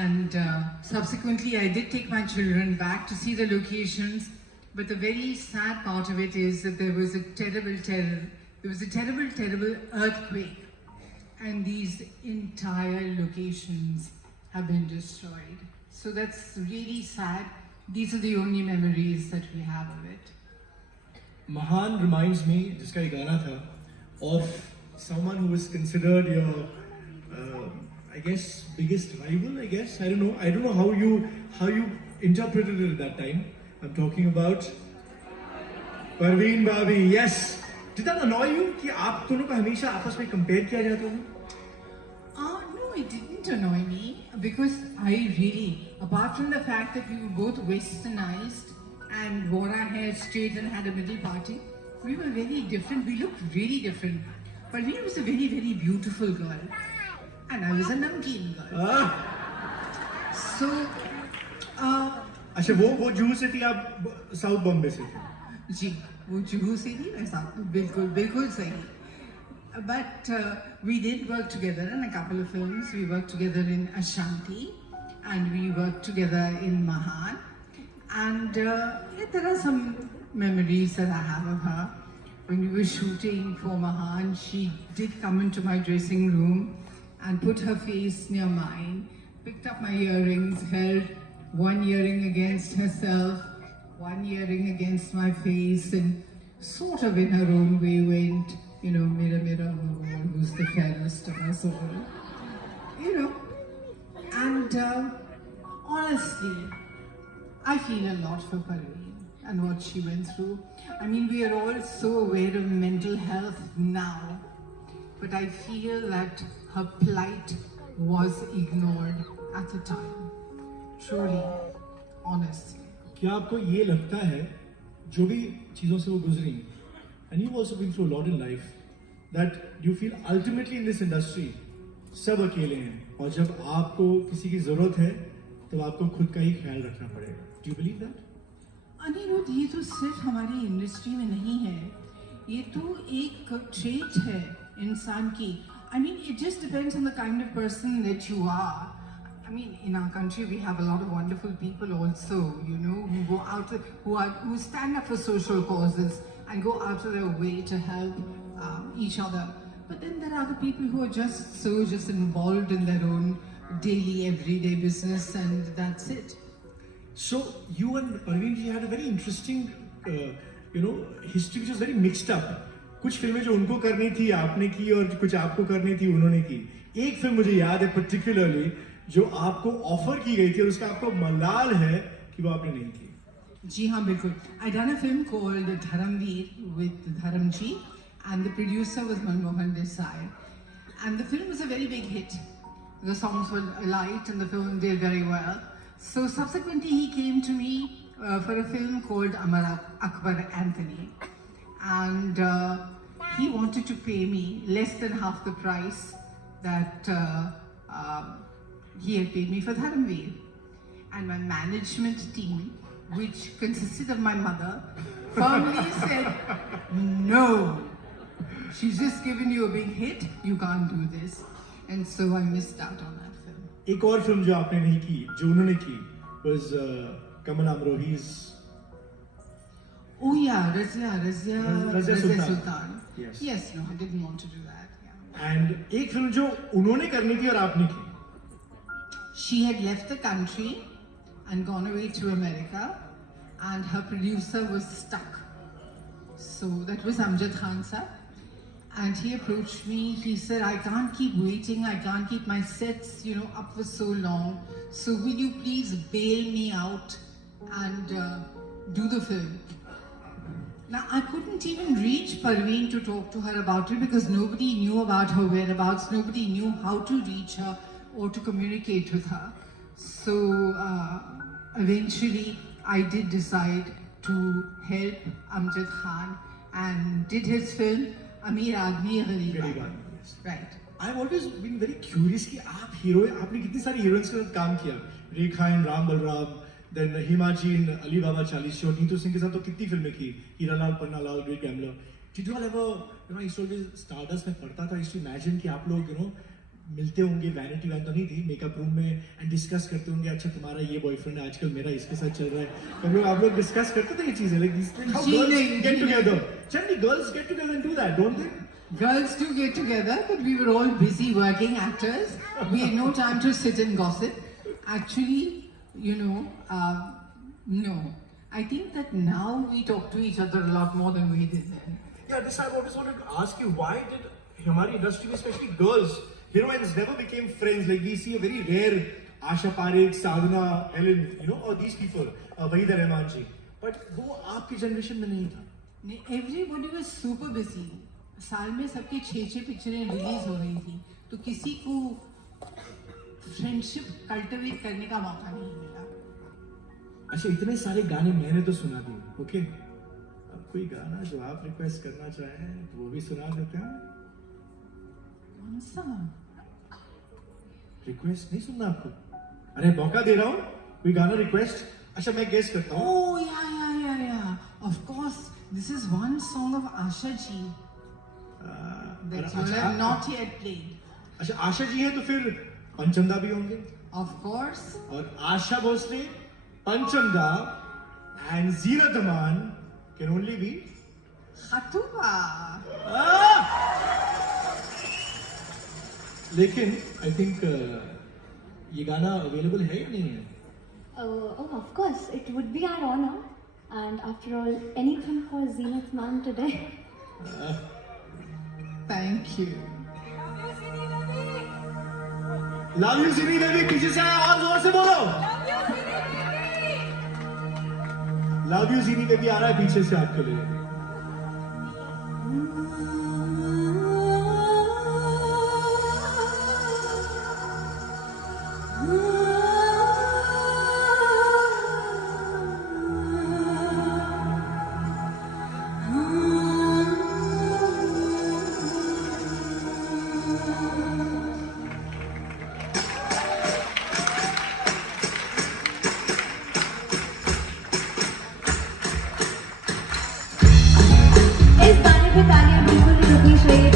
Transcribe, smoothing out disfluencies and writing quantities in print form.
And subsequently, I did take my children back to see the locations. But the very sad part of it is that there was a terrible earthquake, and these entire locations have been destroyed. So that's really sad. These are the only memories that we have of it. Mahan reminds me, जिसका एक गाना था, of someone who was considered your, I guess, biggest rival. I guess I don't know how you interpreted it at that time. I'm talking about Parveen Babi. Yes. Did that annoy you कि आप दोनों को हमेशा आपस में compare किया जाता है? No, it didn't annoy me because I really, apart from the fact that we were both westernized and wore our hair straight and had a middle party, we were very different. We looked really different. Parveen was a very, very beautiful girl, and I was a namkeen girl. So, अच्छा वो जूहू से थी, आप south Bombay से थे? जी, वो जुहू से थी, मैं साउथ, बिल्कुल सही. But we did work together in a couple of films. We worked together in Ashanti, and we worked together in Mahan. And there are some memories that I have of her. When we were shooting for Mahan, she did come into my dressing room and put her face near mine, picked up my earrings, held one earring against herself, one earring against my face, and sort of in her own way went, mirror, mirror on the wall, who's the fairest of us all? And honestly, I feel a lot for Parveen and what she went through. I mean, we are all so aware of mental health now, but I feel that her plight was ignored at the time. Truly, honestly. क्या आपको ये लगता है, जो भी चीज़ों से वो गुजरी, and you've also been through a lot in life, that you feel ultimately in this industry, सब अकेले हैं, और जब आपको किसी की ज़रूरत है, तो आपको खुद का ही ख्याल रखना पड़ेगा. Do you believe that? Anirudh, ये तो सिर्फ हमारी इंडस्ट्री में नहीं है, ये तो एक ट्रेट है इंसान की. I mean, it just depends on the kind of person that you are. I mean, in our country, we have a lot of wonderful people also, who go out, who stand up for social causes and go out of their way to help each other. But then there are other people who are just involved in their own daily, everyday business, and that's it. So you and Parveen ji had a very interesting, history which was very mixed up. कुछ फिल्में जो उनको करनी थी आपने की, और कुछ आपको करनी थी उन्होंने की. एक फिल्म मुझे याद है particularly, जो आपको ऑफर की गई थी और उसका आपको मलाल है कि वो आपने नहीं की. जी हाँ, बिल्कुल. I done a film called Dharamveer with Dharamji, and the producer was Manmohan Desai, and the film was a very big hit. The songs were light and the film did very well. So subsequently he came to me for a film called Amar Akbar Anthony, and he wanted to pay me less than half the price that he had paid me for Dharamveer. And my management team, which consisted of my mother, firmly said, no, she's just given you a big hit, you can't do this. And so I missed out on that film. एक और film जो आपने नहीं की, जो उन्होंने की, was Kamal Amrohi's. Oh yeah, Razia Sultan. Yes, no, I didn't want to do that. Yeah. And एक फिल्म जो उन्होंने करनी थी और आपने की. She had left the country and gone away to America, and her producer was stuck. So that was Amjad Khan sir, and he approached me. He said, I can't keep waiting, I can't keep my sets, up for so long. So will you please bail me out and do the film? Now I couldn't even reach Parveen to talk to her about it because nobody knew about her whereabouts, nobody knew how to reach her or to communicate with her. So eventually I did decide to help Amjad Khan and did his film Ameer Aadmi Gareeb Aadmi. Right. I've always been very curious कि आप hero, आपने कितनी सारी heroines के साथ काम किया, रेखा इन Ram Balram, then हिमाजी इन अली बाबा 40 और नीतू सिंह के साथ तो कितनी फिल्में की, Hiralal Pannalal, great gambler. Did you all ever, I used to always Stardust में पढ़ता था, I used to imagine कि आप लोग, मिलते होंगे, वैनिटी वैन तो नहीं थी, मेकअप रूम में एंड डिस्कस करते होंगे, अच्छा तुम्हारा ये बॉयफ्रेंड है आजकल, मेरा इसके साथ चल रहा है, कभी आप लोग डिस्कस करते थे ये चीजें, लाइक दिस हाउ जी गर्ल्स नहीं, गेट जी together, generally girls get together and do that, don't they? Girls do get together, but we were all busy working actors. We had no time to sit and gossip. Actually, you know, no. I think that now we talk to each other a lot more than we did then. Yeah, this I always wanted to ask you, why did Hamari industry, especially girls, heroines never became friends? Like we see a very rare Asha Parekh, Sadhana, Ellen, you know, or these people, Waheeda Rehman ji. But वो आपकी generation में नहीं था. Everybody was super busy. साल में सबके 6 पिक्चरें release हो रही थी, तो किसी को फ्रेंडशिप कल्टिवेट करने का मौका नहीं मिला. अच्छा, इतने सारे गाने मैंने तो सुना दिए, ओके? अब कोई गाना जो आप रिक्वेस्ट करना चाहें तो वो भी सुना देते हैं. कौन सा? रिक्वेस्ट नहीं सुनना आपको? अरे मौका दे रहा हूँ, कोई गाना रिक्वेस्ट. अच्छा मैं गेस करता हूँ. Oh yeah. Of course, this is one song of Asha ji that you have not yet played. अच्छा आशा जी हैं तो फिर पंचमदा भी होंगे. Of course. और आशा भोसले, पंचमदा and Zeenat Aman can only be Khatuba. लेकिन आई थिंक ये गाना अवेलेबल है या नहीं है? Oh, of course, it would be our honor. And after all, anything for Zeenat ma'am today. Thank you. Love you Seeni Devi, पीछे से और जोर से बोलो. लव यू सीनी देवी आ रहा है पीछे से आपके लिए. इस गाने पे तालियां बिल्कुल नहीं रुकनी चाहिए.